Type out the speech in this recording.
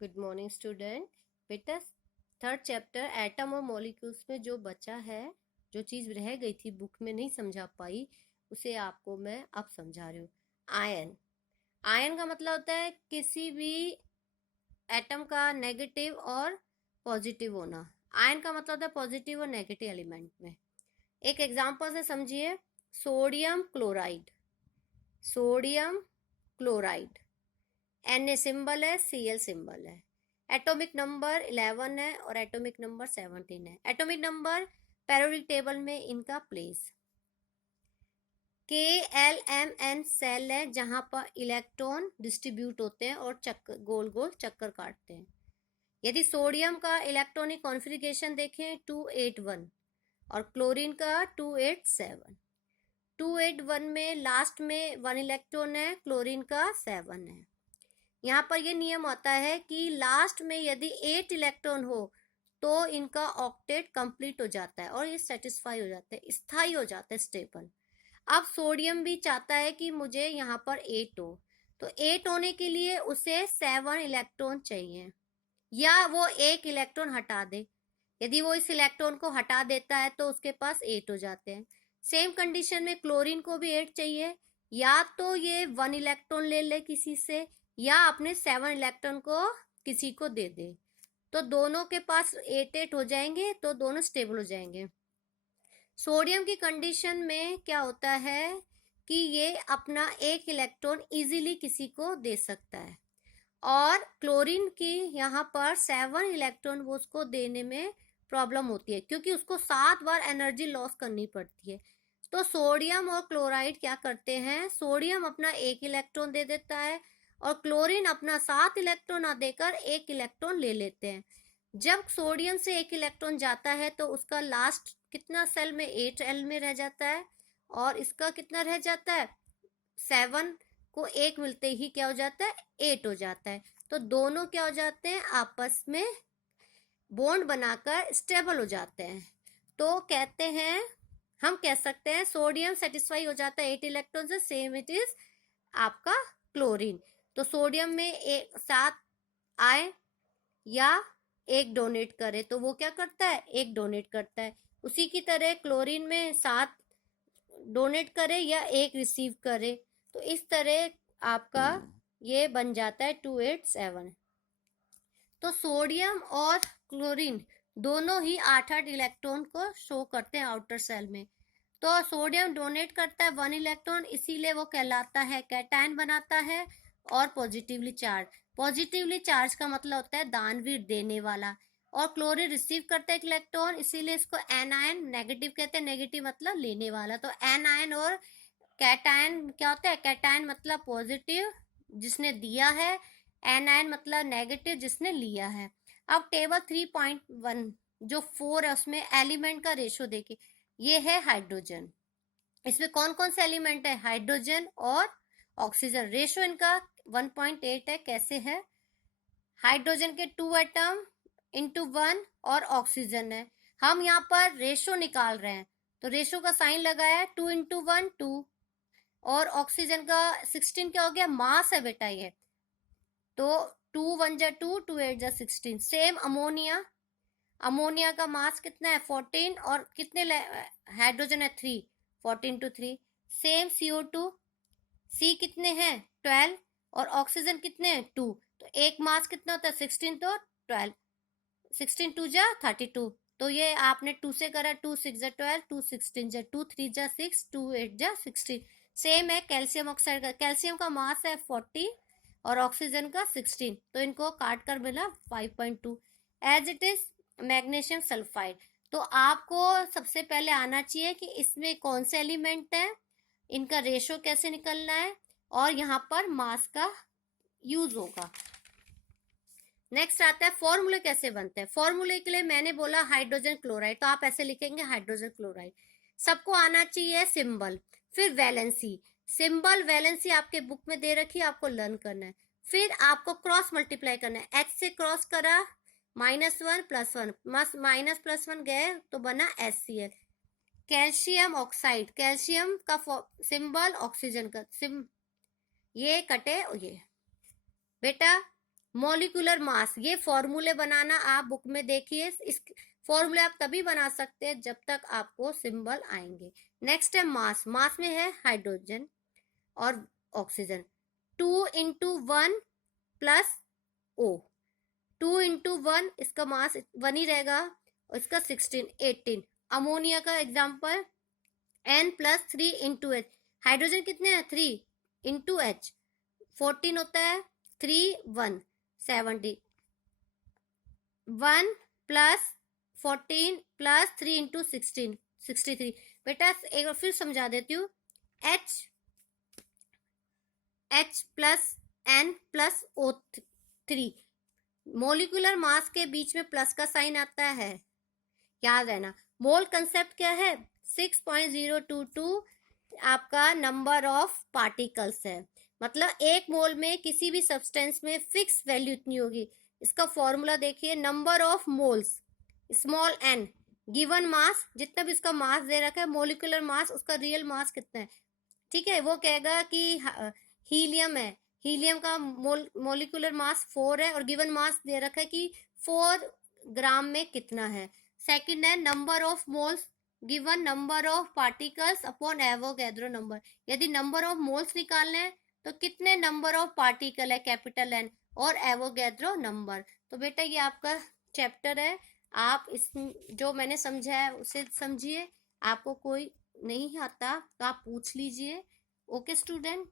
Good morning student. बेटा, third chapter atom और molecules में जो बचा है, जो चीज रह गई थी बुक में नहीं समझा पाई, उसे आपको मैं अब समझा रही हूँ। आयन। आयन का मतलब होता है किसी भी एटम का नेगेटिव और पॉजिटिव होना। आयन का मतलब होता है पॉजिटिव और नेगेटिव एलिमेंट में। एक एग्जांपल से समझिए। Sodium chloride. Sodium chloride. Na symbol है, Cl सिंबल है। एटॉमिक नंबर 11 है और एटॉमिक नंबर 17 है। एटॉमिक नंबर पेरियोडिक टेबल में इनका प्लेस KLMN सेल है, जहां पर इलेक्ट्रॉन डिस्ट्रीब्यूट होते हैं और चक्कर गोल गोल चक्कर काटते हैं। यदि सोडियम का इलेक्ट्रॉनिक कॉन्फ़िगरेशन देखें 281 और क्लोरीन का 287। 281 में लास्ट में 1 इलेक्ट्रॉन है, क्लोरीन का 7 है। यहाँ पर ये नियम आता है कि लास्ट में यदि 8 इलेक्ट्रॉन हो तो इनका ऑक्टेट कंप्लीट हो जाता है और ये सेटिस्फाई हो जाते हैं, स्थायी हो जाते हैं, स्टेबल। अब सोडियम भी चाहता है कि मुझे यहाँ पर 8 हो, तो 8 होने के लिए उसे 7 इलेक्ट्रॉन चाहिए, या वो एक इलेक्ट्रॉन हटा दे। यदि वो इस इलेक्ट्रॉन को हटा देता है तो उसके पास 8 हो जाते हैं। सेम कंडीशन में क्लोरीन को भी 8 चाहिए, या तो ये 1 इलेक्ट्रॉन ले ले किसी से, या अपने 7 इलेक्ट्रॉन को किसी को दे दे, तो दोनों के पास 8 हो जाएंगे, तो दोनों स्टेबल हो जाएंगे। सोडियम की कंडीशन में क्या होता है कि ये अपना एक इलेक्ट्रॉन इजीली किसी को दे सकता है, और क्लोरीन की यहाँ पर 7 इलेक्ट्रॉन वो उसको देने में प्रॉब्लम होती है, क्योंकि उसको 7 बार एनर्जी लॉस करनी पड़ती है। तो सोडियम और क्लोराइड क्या करते हैं, सोडियम अपना एक इलेक्ट्रॉन दे देता है और क्लोरीन अपना 7 इलेक्ट्रॉन ना देकर एक इलेक्ट्रॉन ले लेते हैं। जब सोडियम से एक इलेक्ट्रॉन जाता है तो उसका लास्ट कितना सेल में 8 में रह जाता है, और इसका कितना रह जाता है, 7 को एक मिलते ही क्या हो जाता है, 8 हो जाता है। तो दोनों क्या हो जाते हैं, आपस में बॉन्ड बनाकर स्टेबल हो जाते हैं। तो कहते हैं, हम कह सकते हैं सोडियम सेटिस्फाई हो जाता है 8 इलेक्ट्रॉन से, सेम इट इज आपका क्लोरीन। तो सोडियम में एक 7 आए या एक डोनेट करे तो वो क्या करता है, एक डोनेट करता है। उसी की तरह क्लोरीन में 7 डोनेट करे या एक रिसीव करे, तो इस तरह आपका ये बन जाता है 287। तो सोडियम और क्लोरीन दोनों ही 8-8 इलेक्ट्रॉन को शो करते हैं आउटर सेल में। तो सोडियम डोनेट करता है 1 इलेक्ट्रॉन, इसीलिए वो कहलाता है कैटायन बनाता है और पॉजिटिवली चार्ज। पॉजिटिवली चार्ज का मतलब होता है दानवीर, देने वाला। और क्लोरीन रिसीव करता है एक इलेक्ट्रॉन, इसीलिए इसको एनायन नेगेटिव कहते हैं। नेगेटिव मतलब लेने वाला। तो एनायन और कैटायन क्या होता है, कैटायन मतलब पॉजिटिव जिसने दिया है, एनायन मतलब नेगेटिव जिसने लिया है। अब टेबल 3.1 जो 4 है उसमें एलिमेंट का रेशो देखिए। ये है हाइड्रोजन, इसमें कौन कौन से एलिमेंट है, हाइड्रोजन और ऑक्सीजन। रेशो इनका 1.8 है। कैसे है, हाइड्रोजन के 2 एटम इंटू 1 और ऑक्सीजन है। हम यहाँ पर रेशो निकाल रहे हैं, तो रेशो का साइन लगाया है, 2 इंटू 1 2, और ऑक्सीजन का 16 क्या हो गया, मास है बेटा ये, तो 2 1 जा 2, 2 8 जा 16। सेम अमोनिया, अमोनिया का मास कितना है 14, और कितने हाइड्रोजन है 3, 14 टू 3। सेम CO2, सी कितने हैं 12, और ऑक्सीजन कितने हैं 2, तो एक मास कितना होता है 16, तो 12, 16 2 जा 32। तो ये आपने 2 से करा, 2 6 जा 12, 2 16 जा 2 3 जा 6, 2 8 जा 16। सेम है कैल्शियम ऑक्साइड का, कैल्शियम का मास है 40 और ऑक्सीजन का 16, तो इनको काट कर मिला 5.2। As it is magnesium sulphide. तो आपको सबसे पहले आना चाहिए कि इसमें कौन से एलिमेंट है, इनका रेशो कैसे निकलना है, और यहाँ पर मास का यूज होगा। नेक्स्ट आता है फॉर्मूले कैसे बनते हैं। फॉर्मूले के लिए मैंने बोला हाइड्रोजन क्लोराइड, तो आप ऐसे लिखेंगे हाइड्रोजन क्लोराइड। सबको आना चाहिए सिंबल, फिर वैलेंसी। सिंबल वैलेंसी आपके बुक में दे रखी है, आपको लर्न करना है। फिर आपको क्रॉस मल्टीप्लाई करना है, H से क्रॉस करा -1 +1, माइनस +1 गए तो बना HCl। कैल्शियम ऑक्साइड, कैल्शियम का सिंबल, ऑक्सीजन का ये कटे ये बेटा। मॉलिक्यूलर मास, ये फॉर्मूले बनाना आप बुक में देखिए, इस फॉर्मूले आप तभी बना सकते हैं जब तक आपको सिंबल आएंगे। नेक्स्ट है मास, मास में है हाइड्रोजन और oxygen, 2 into 1 plus O, 2 into 1, इसका मास 1 ही रहेगा, और इसका 16, 18। अमोनिया का example, N plus 3 into H, hydrogen कितने हैं 3 इंटू एच, 14 होता है, 3 1 70, 1 प्लस 14 प्लस 3 इंटू 16 63। बेटा एक बार फिर समझा देती हूँ, H plus N plus O3, molecular mass के बीच में प्लस का साइन आता है, याद रहना। मोल कंसेप्ट क्या है, 6.022 आपका नंबर ऑफ पार्टिकल्स है, मतलब एक मोल में किसी भी सब्सटेंस में फिक्स वैल्यू इतनी होगी। इसका फॉर्मूला देखिए, number of moles small n given mass, जितना भी इसका मास दे रखा है मोलिकुलर मास, उसका रियल मास कितना है, ठीक है। वो कहेगा कि हीलियम है, हीलियम का मोलिकुलर मास 4 है और गिवन मास दे रखा है कि 4 ग्राम में कितना है। सेकंड है number of moles given number of particles upon Avogadro number, यदि नंबर ऑफ मोल्स निकालने हैं तो कितने नंबर ऑफ पार्टिकल है कैपिटल एन, और एवोगैड्रो नंबर। तो बेटा ये आपका चैप्टर है, आप इस जो मैंने समझा है उसे समझिए, आपको कोई नहीं आता तो आप पूछ लीजिए। Okay student.